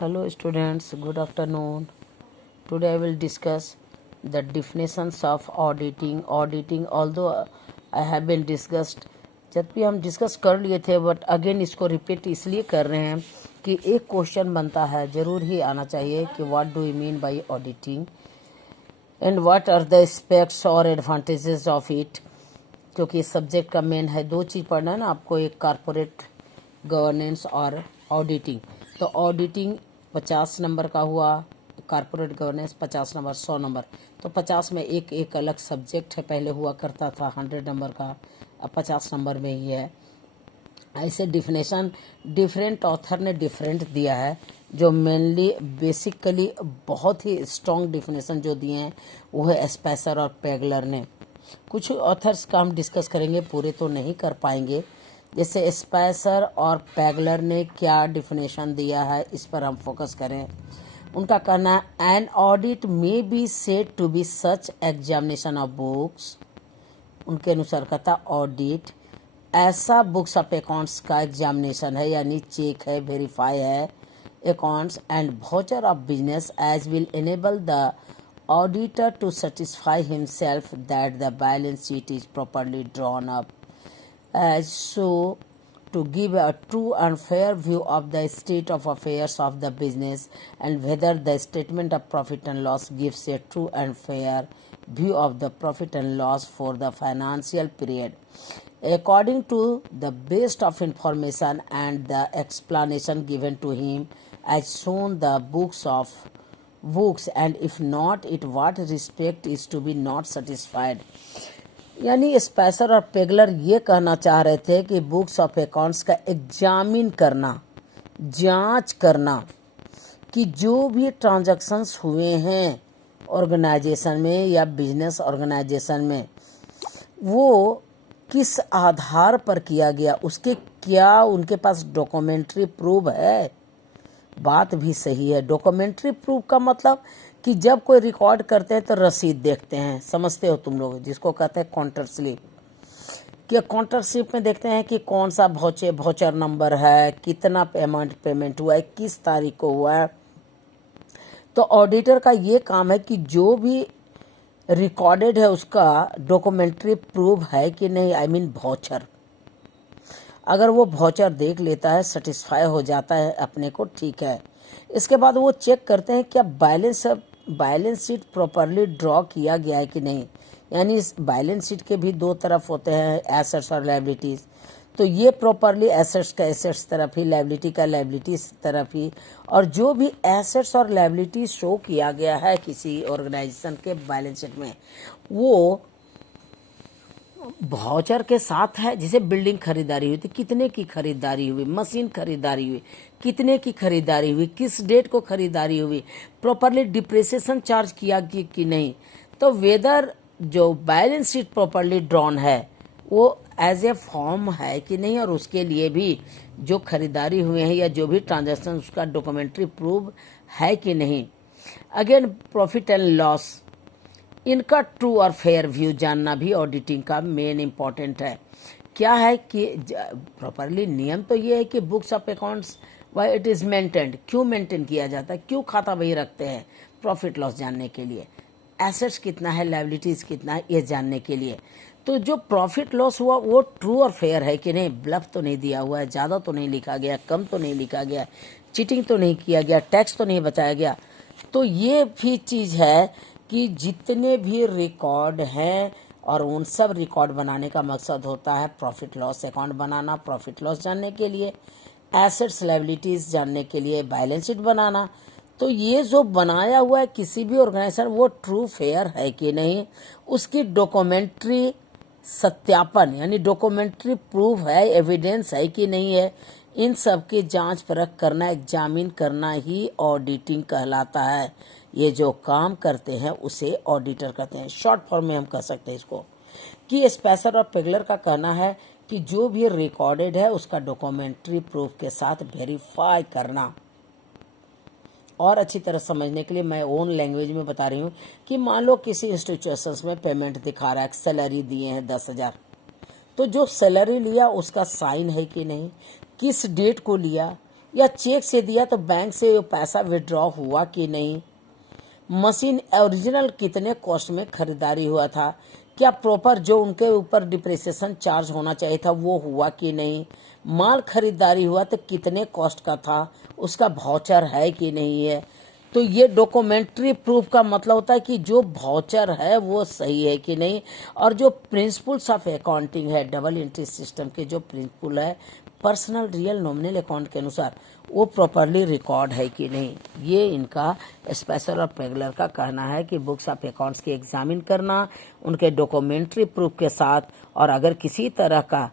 Hello students, good afternoon. Today I will discuss the definitions of auditing. Auditing, although I have been discussed, जब भी हम discuss कर लिए थे, but again इसको रिपीट इसलिए कर रहे हैं कि एक क्वेश्चन बनता है, ज़रूर ही आना चाहिए कि what do you mean by auditing and what are the aspects और एडवांटेजेस ऑफ इट। क्योंकि इस सब्जेक्ट का मेन है, दो चीज़ पढ़ना है ना आपको, एक कारपोरेट गवर्नेंस और ऑडिटिंग। तो ऑडिटिंग 50 नंबर का हुआ, कारपोरेट गवर्नेंस 50 नंबर, 100 नंबर। तो 50 में एक एक अलग सब्जेक्ट है, पहले हुआ करता था 100 नंबर का, अब 50 नंबर में ही है। ऐसे डिफिनेशन डिफरेंट ऑथर ने डिफरेंट दिया है, जो मेनली बेसिकली बहुत ही स्ट्रॉन्ग डिफिनेशन जो दिए हैं वो है स्पेसर और पेगलर ने। कुछ ऑथर्स का हम डिस्कस करेंगे, पूरे तो नहीं कर पाएंगे। जैसे स्पेसर और पेगलर ने क्या डिफिनेशन दिया है, इस पर हम फोकस करें। उनका कहना है an audit may be said to be such examination of books. उनके अनुसार कहता ऑडिट ऐसा बुक्स ऑफ अकाउंट्स का एग्जामिनेशन है, यानी चेक है, वेरीफाई है accounts and voucher of business as will enable the auditor to satisfy himself that the balance sheet is properly drawn up as so to give a true and fair view of the state of affairs of the business and whether the statement of profit and loss gives a true and fair view of the profit and loss for the financial period according to the best of information and the explanation given to him as shown the books and if not it what respect is to be not satisfied। यानी spacer और Pegler ये कहना चाह रहे थे कि books of accounts का examine करना, जांच करना कि जो भी ट्रांजैक्शंस हुए हैं ऑर्गेनाइजेशन में या बिजनेस ऑर्गेनाइजेशन में, वो किस आधार पर किया गया, उसके क्या उनके पास डॉक्यूमेंट्री प्रूफ है। बात भी सही है। डॉक्यूमेंट्री प्रूफ का मतलब कि जब कोई रिकॉर्ड करते हैं तो रसीद देखते हैं, समझते हो तुम लोग, जिसको कहते हैं काउंटर स्लिप। कि काउंटर स्लिप में देखते हैं कि कौन सा वाउचर नंबर है, कितना पेमेंट हुआ है, किस तारीख को हुआ है। तो ऑडिटर का ये काम है कि जो भी रिकॉर्डेड है उसका डॉक्यूमेंट्री प्रूफ है कि नहीं, आई मीन वाउचर। अगर वो वाउचर देख लेता है, सेटिस्फाई हो जाता है अपने को, ठीक है। इसके बाद वो चेक करते हैं क्या बैलेंस शीट प्रॉपरली ड्रॉ किया गया है कि नहीं। यानी इस बैलेंस शीट के भी दो तरफ होते हैं, एसेट्स और लायबिलिटीज। तो ये प्रॉपरली एसेट्स का एसेट्स तरफ ही, लायबिलिटी का लायबिलिटीज तरफ ही। और जो भी एसेट्स और लायबिलिटी शो किया गया है किसी ऑर्गेनाइजेशन के बैलेंस शीट में, वो वाउचर के साथ है। जैसे बिल्डिंग खरीदारी हुई तो कितने की खरीदारी हुई, मशीन खरीदारी हुई, कितने की खरीदारी हुई, किस डेट को खरीदारी हुई, प्रॉपरली डिप्रिसिएशन चार्ज किया कि नहीं। तो वेदर जो बैलेंस शीट प्रॉपरली ड्रॉन है वो एज ए फॉर्म है कि नहीं, और उसके लिए भी जो खरीदारी हुए हैं या जो भी ट्रांजैक्शन उसका डॉक्यूमेंट्री प्रूफ है कि नहीं। अगेन प्रॉफिट एंड लॉस, इनका ट्रू और फेयर व्यू जानना भी ऑडिटिंग का मेन इंपॉर्टेंट है। क्या है कि प्रॉपरली नियम तो ये है कि books of accounts why it is maintained, क्यों मेंटेन किया जाता है, क्यों खाता वही रखते हैं, प्रॉफिट लॉस जानने के लिए, एसेट्स कितना है, लायबिलिटीज कितना है, ये जानने के लिए। तो जो प्रॉफिट लॉस हुआ वो ट्रू और फेयर है कि नहीं, ब्लफ तो नहीं दिया हुआ है, ज़्यादा तो नहीं लिखा गया, कम तो नहीं लिखा गया, चीटिंग तो नहीं किया गया, टैक्स तो नहीं बचाया गया। तो ये भी चीज़ है कि जितने भी रिकॉर्ड हैं, और उन सब रिकॉर्ड बनाने का मकसद होता है प्रॉफिट लॉस अकाउंट बनाना, प्रॉफिट लॉस जानने के लिए, एसेट्स लायबिलिटीज जानने के लिए बैलेंस शीट बनाना। तो ये जो बनाया हुआ है किसी भी ऑर्गेनाइजेशन, वो ट्रू फेयर है कि नहीं, उसकी डॉक्यूमेंट्री सत्यापन यानी डॉक्यूमेंट्री प्रूफ है, एविडेंस है कि नहीं है, इन सब की जांच परख करना, एग्जामिन करना ही ऑडिटिंग कहलाता है। ये जो काम करते हैं उसे ऑडिटर कहते हैं। शॉर्ट फॉर्म में हम कह सकते हैं इसको कि स्पेसर और पेगलर का कहना है कि जो भी रिकॉर्डेड है उसका डॉक्यूमेंट्री प्रूफ के साथ वेरीफाई करना। और अच्छी तरह समझने के लिए मैं ओन लैंग्वेज में बता रही हूँ कि मान लो किसी इंस्टीट्यूशंस में पेमेंट दिखा रहा है, सैलरी दिए हैं 10,000, तो जो सैलरी लिया उसका साइन है कि नहीं, किस डेट को लिया, या चेक से दिया तो बैंक से वो पैसा विड्रॉ हुआ कि नहीं, मशीन ओरिजिनल कितने कॉस्ट में खरीदारी हुआ था, क्या प्रॉपर जो उनके ऊपर डिप्रिसिएशन चार्ज होना चाहिए था वो हुआ कि नहीं, माल खरीदारी हुआ तो कितने कॉस्ट का था, उसका वाउचर है कि नहीं है। तो ये डॉक्यूमेंट्री प्रूफ का मतलब होता है कि जो वाउचर है वो सही है कि नहीं, और जो प्रिंसिपल्स ऑफ अकाउंटिंग है, डबल एंट्री सिस्टम के जो प्रिंसिपल है पर्सनल रियल नॉमिनल अकाउंट के अनुसार वो प्रॉपरली रिकॉर्ड है कि नहीं। ये इनका स्पेशल और रेगुलर का कहना है कि बुक्स ऑफ अकाउंट्स की एग्जामिन करना उनके डॉक्यूमेंट्री प्रूफ के साथ, और अगर किसी तरह का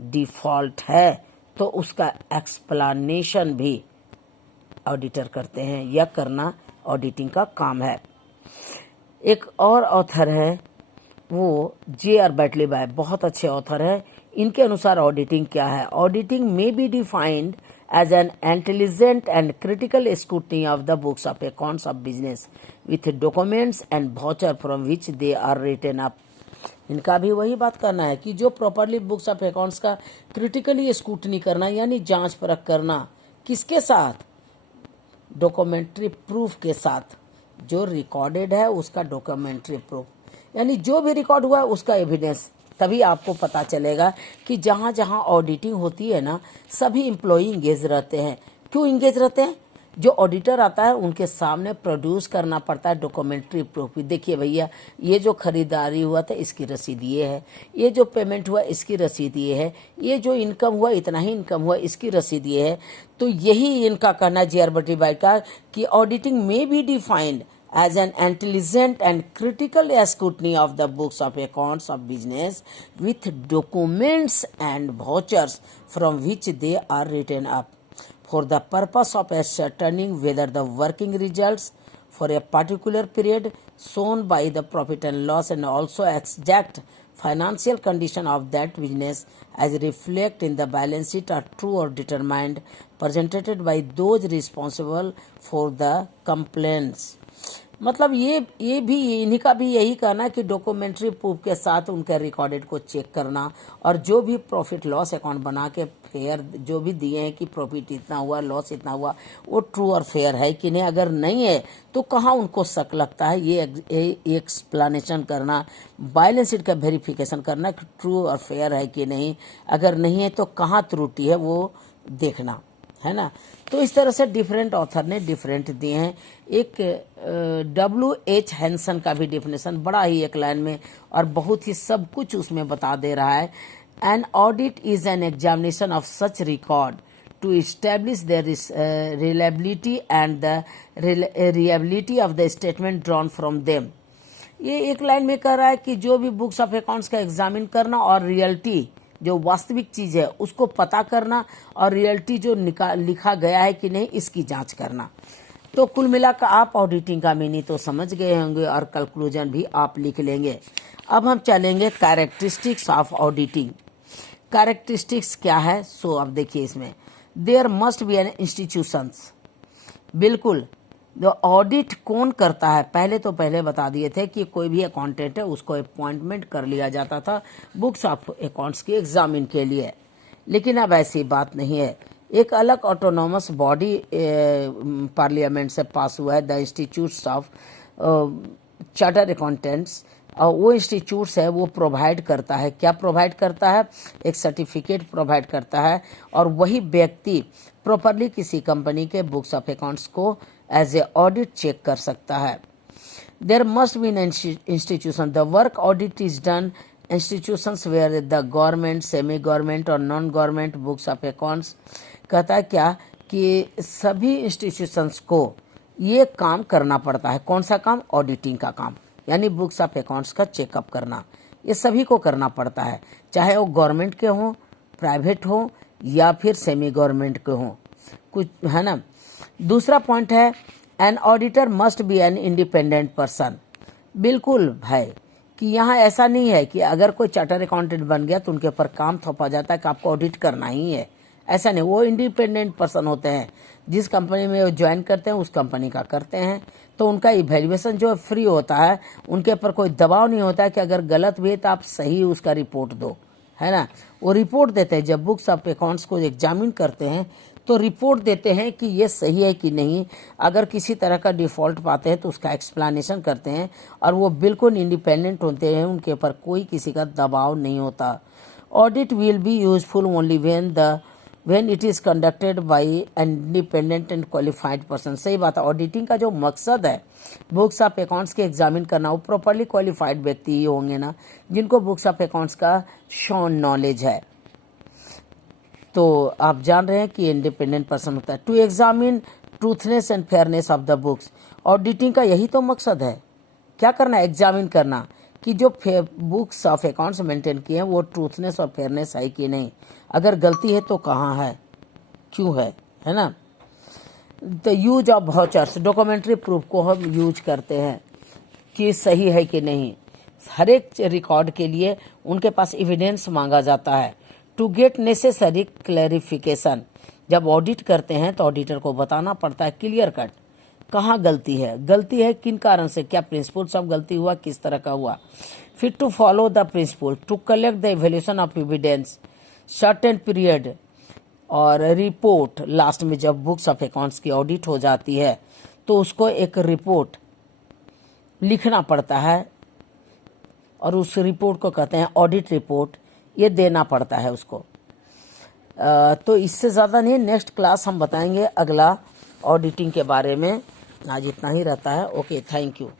डिफॉल्ट है तो उसका एक्सप्लेनेशन भी ऑडिटर करते हैं, यह करना ऑडिटिंग का काम है। एक और ऑथर है वो J.R. बैटली बाय, बहुत अच्छे ऑथर है। इनके अनुसार ऑडिटिंग क्या है, ऑडिटिंग में be defined as an intelligent and critical scrutiny of the books of accounts of business with documents and voucher from which they are written up। इनका भी वही बात करना है कि जो प्रॉपरली बुक्स ऑफ अकाउंट्स का क्रिटिकली स्क्रूटनी करना, यानी जांच परख करना, किसके साथ, डॉक्यूमेंट्री प्रूफ के साथ, जो रिकॉर्डेड है उसका डॉक्यूमेंट्री प्रूफ, यानी जो भी रिकॉर्ड हुआ है उसका एविडेंस। तभी आपको पता चलेगा कि जहाँ जहाँ ऑडिटिंग होती है ना, सभी एम्प्लॉई इंगेज रहते हैं। क्यों इंगेज रहते हैं, जो ऑडिटर आता है उनके सामने प्रोड्यूस करना पड़ता है डॉक्यूमेंट्री प्रूफ। देखिए भैया, ये जो खरीदारी हुआ था इसकी रसीद ये है, ये जो पेमेंट हुआ इसकी रसीद ये है, ये जो इनकम हुआ इतना ही इनकम हुआ इसकी रसीद ये है। तो यही इनका कहना J.R. बैटली बाय का कि ऑडिटिंग में be defined as an intelligent and critical scrutiny of the books of accounts of business with documents and vouchers from which they are written up for the purpose of ascertaining whether the working results for a particular period shown by the profit and loss and also exact financial condition of that business as reflect in the balance sheet are true or determined presented by those responsible for the complaints। मतलब ये भी इन्हीं का भी यही कहना है कि डॉक्यूमेंट्री प्रूफ के साथ उनके रिकॉर्डेड को चेक करना, और जो भी प्रॉफिट लॉस अकाउंट बना के फेयर जो भी दिए हैं कि प्रॉफिट इतना हुआ लॉस इतना हुआ, वो ट्रू और फेयर है कि नहीं, अगर नहीं है तो कहाँ उनको शक लगता है, ये एक्सप्लेनेशन करना, बैलेंस शीट का वेरिफिकेशन करना कि ट्रू और फेयर है कि नहीं, अगर नहीं है तो कहाँ त्रुटि है वो देखना है ना। तो इस तरह से डिफरेंट ऑथर ने डिफरेंट दिए हैं। एक W.H. हैंसन का भी डेफिनेशन बड़ा ही एक लाइन में और बहुत ही सब कुछ उसमें बता दे रहा है। An audit is an examination of such record to establish the reliability and the reliability of the statement drawn from them. ये एक लाइन में कह रहा है कि जो भी बुक्स ऑफ अकाउंट्स का एग्जामिन करना और रियलिटी जो वास्तविक चीज है उसको पता करना, और रियलिटी जो लिखा गया है कि नहीं इसकी जांच करना। तो कुल मिलाकर आप ऑडिटिंग का मीनिंग तो समझ गए होंगे और कंक्लूजन भी आप लिख लेंगे। अब हम चलेंगे कैरेक्टरिस्टिक्स ऑफ ऑडिटिंग। कैरेक्टरिस्टिक्स क्या है, सो अब देखिए इसमें there must be an institutions. बिल्कुल, जो ऑडिट कौन करता है, पहले बता दिए थे कि कोई भी अकाउंटेंट है उसको अपॉइंटमेंट कर लिया जाता था बुक्स ऑफ अकाउंट्स के एग्जामिन के लिए, लेकिन अब ऐसी बात नहीं है। एक अलग ऑटोनॉमस बॉडी पार्लियामेंट से पास हुआ है, the institutes of charter accountants, और वो इंस्टीट्यूट्स है वो प्रोवाइड करता है, क्या प्रोवाइड करता है, एक सर्टिफिकेट प्रोवाइड करता है, और वही व्यक्ति प्रॉपरली किसी कंपनी के बुक्स ऑफ अकाउंट्स को एज ए ऑडिट चेक कर सकता है। There must be an institution, the work audit is done institutions where the government, semi government और non government books of accounts. कहता है क्या कि सभी इंस्टीट्यूशंस को ये काम करना पड़ता है, कौन सा काम, ऑडिटिंग का काम, यानी बुक्स ऑफ अकाउंट्स का चेकअप करना, ये सभी को करना पड़ता है, चाहे वो गवर्नमेंट के हों, प्राइवेट हो या फिर सेमी गवर्नमेंट के हों, कुछ है ना। दूसरा पॉइंट है an auditor must be an independent person. बिल्कुल भाई, कि यहाँ ऐसा नहीं है कि अगर कोई चार्टर अकाउंटेंट बन गया तो उनके ऊपर काम थोपा जाता है कि आपको ऑडिट करना ही है, ऐसा नहीं। वो इंडिपेंडेंट पर्सन होते हैं, जिस कंपनी में वो ज्वाइन करते हैं उस कंपनी का करते हैं, तो उनका इवैल्यूएशन जो फ्री होता है, उनके ऊपर कोई दबाव नहीं होता है कि अगर गलत भी है तो आप सही उसका रिपोर्ट दो, है ना। वो रिपोर्ट देते हैं, जब बुक्स ऑफ अकाउंट्स को एग्जामिन करते हैं तो रिपोर्ट देते हैं कि ये सही है कि नहीं। अगर किसी तरह का डिफ़ॉल्ट पाते हैं तो उसका एक्सप्लेनेशन करते हैं और वो बिल्कुल इंडिपेंडेंट होते हैं, उनके ऊपर कोई किसी का दबाव नहीं होता। Audit will be useful only when it is conducted by an independent and qualified person। सही बात है। ऑडिटिंग का जो मकसद है बुक्स ऑफ अकाउंट्स के एग्जामिन करना, वो प्रॉपरली क्वालिफाइड व्यक्ति ही होंगे ना, जिनको बुक्स ऑफ अकाउंट्स का शॉन नॉलेज है। तो आप जान रहे हैं कि इंडिपेंडेंट पर्सन होता है। To examine truthness and fairness of the books, auditing का यही तो मकसद है। क्या करना है? एग्जामिन करना कि जो बुक्स ऑफ अकाउंट्स मेंटेन किए हैं वो ट्रूथनेस और फेयरनेस है कि नहीं। अगर गलती है तो कहाँ है, क्यों है ना। The use of vouchers, documentary proof को हम यूज करते हैं कि सही है कि नहीं। हर एक रिकॉर्ड के लिए उनके पास एविडेंस मांगा जाता है। टू गेट नेसेसरी क्लैरिफिकेशन, जब ऑडिट करते हैं तो ऑडिटर को बताना पड़ता है क्लियर कट कहाँ गलती है किन कारण से, क्या प्रिंसिपल्स ऑफ गलती हुआ, किस तरह का हुआ। फिर to follow the principle, to collect the evaluation of evidence, certain period और रिपोर्ट। लास्ट में जब बुक्स ऑफ अकाउंट्स की ऑडिट हो जाती है तो उसको एक रिपोर्ट लिखना पड़ता है और उस रिपोर्ट को कहते हैं ऑडिट रिपोर्ट, ये देना पड़ता है उसको। तो इससे ज़्यादा नहीं, नेक्स्ट क्लास हम बताएंगे अगला ऑडिटिंग के बारे में। आज इतना ही रहता है। Okay, thank you.